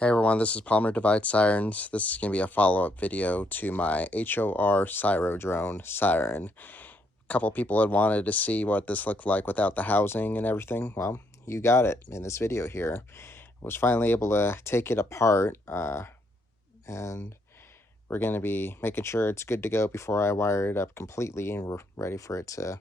Hey everyone, this is Palmer Divide Sirens. This is going to be a follow-up video to my H.O.R. Siro drone siren. A couple people had wanted to see what this looked like without the housing and everything. Well, you got it in this video here. I was finally able to take it apart, and we're going to be making sure it's good to go before I wire it up completely and we're ready for it to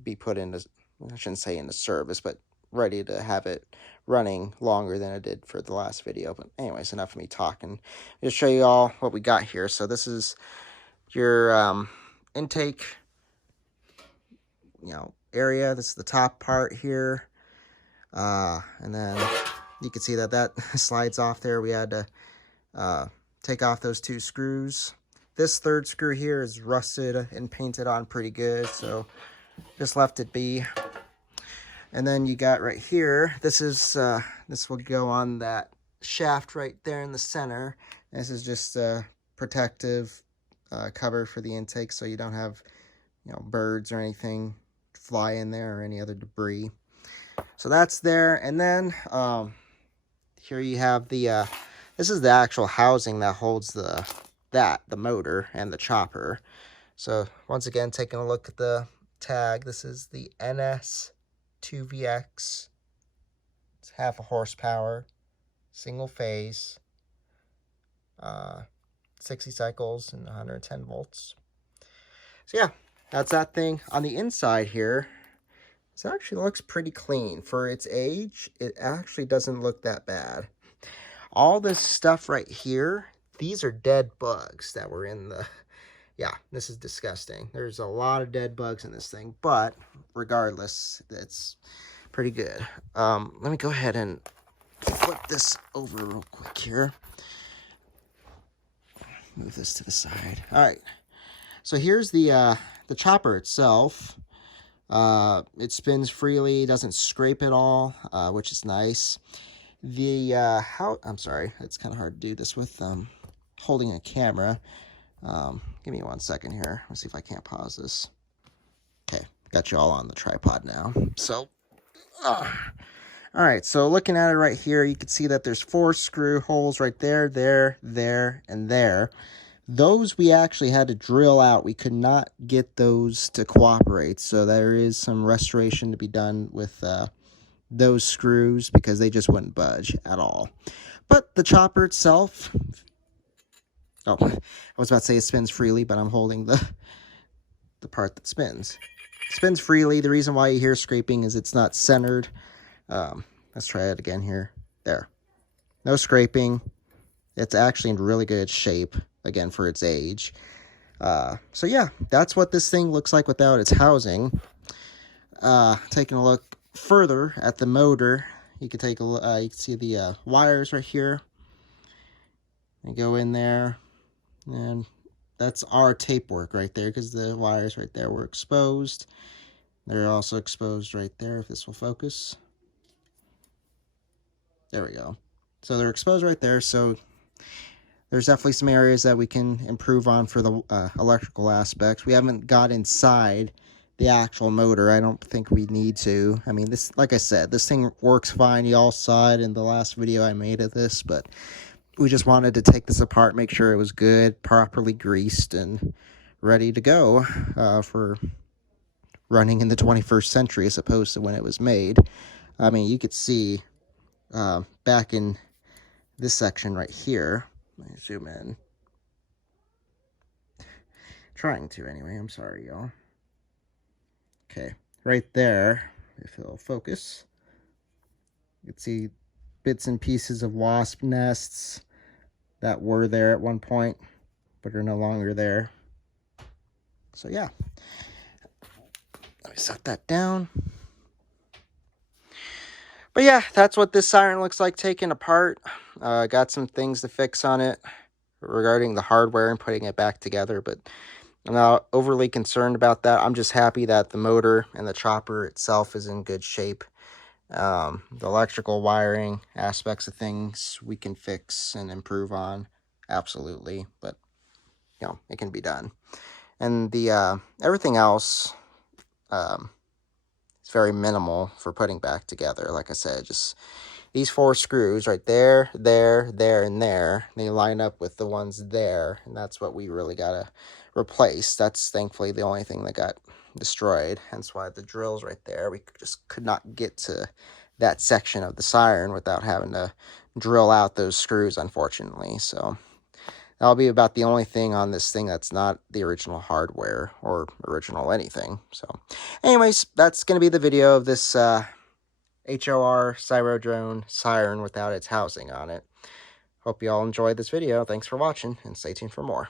be put into, I shouldn't say into service, but ready to have it running longer than it did for the last video. But anyways, enough of me talking. I'll just show you all what we got here. So this is your intake, area. This is the top part here. And then you can see that slides off there. We had to take off those two screws. This third screw here is rusted and painted on pretty good, so just left it be. And then you got right here, this will go on that shaft right there in the center. This is just a protective cover for the intake, so you don't have birds or anything fly in there or any other debris. So that's there. And then here you have the this is the actual housing that holds the motor and the chopper. So once again, taking a look at the tag, this is the NS2VX. It's half a horsepower, single phase, 60 cycles and 110 volts. So yeah, that's that thing. On the inside here, this actually looks pretty clean. For its age, it actually doesn't look that bad. All this stuff right here, these are dead bugs that were in the... Yeah, this is disgusting. There's a lot of dead bugs in this thing, but regardless, it's pretty good. Let me go ahead and flip this over real quick here. Move this to the side. All right. So here's the chopper itself. It spins freely, doesn't scrape at all, which is nice. I'm sorry, it's kind of hard to do this with holding a camera. Give me 1 second here. Let's see if I can't pause this. Okay, got you all on the tripod now. So, all right, so looking at it right here, you can see that there's 4 screw holes right there, there, and there. Those we actually had to drill out. We could not get those to cooperate, so there is some restoration to be done with those screws because they just wouldn't budge at all. But the chopper itself... Oh, I was about to say it spins freely, but I'm holding the part that spins. It spins freely. The reason why you hear scraping is it's not centered. Let's try it again here. There. No scraping. It's actually in really good shape, again, for its age. So yeah, that's what this thing looks like without its housing. Taking a look further at the motor, you can take a look. You can see the wires right here. They go in there. And that's our tape work right there because the wires right there were exposed. They're also exposed right there, if this will focus. There we go. So they're exposed right there. So there's definitely some areas that we can improve on for the electrical aspects. We haven't got inside the actual motor. I don't think we need to. I mean, this, like I said, this thing works fine. You all saw it in the last video I made of this, but we just wanted to take this apart, make sure it was good, properly greased, and ready to go for running in the 21st century as opposed to when it was made. I mean, you could see back in this section right here. Let me zoom in. Trying to anyway. I'm sorry, y'all. Okay, right there, if it'll focus, you can see bits and pieces of wasp nests that were there at one point but are no longer there. So yeah, let me set that down. But yeah, that's what this siren looks like taken apart. Got some things to fix on it regarding the hardware and putting it back together, but I'm not overly concerned about that. I'm just happy that the motor and the chopper itself is in good shape. The electrical wiring aspects of things we can fix and improve on, absolutely, but it can be done. And the everything else is very minimal for putting back together. Like I said, just these 4 screws right there, there, and there, they line up with the ones there, and that's what we really gotta replace. That's thankfully the only thing that got destroyed, hence why the drill's right there. We just could not get to that section of the siren without having to drill out those screws, unfortunately. So that'll be about the only thing on this thing that's not the original hardware or original anything. So anyways, that's going to be the video of this H.O.R. Siro drone siren without its housing on it. Hope you all enjoyed this video. Thanks for watching, and stay tuned for more.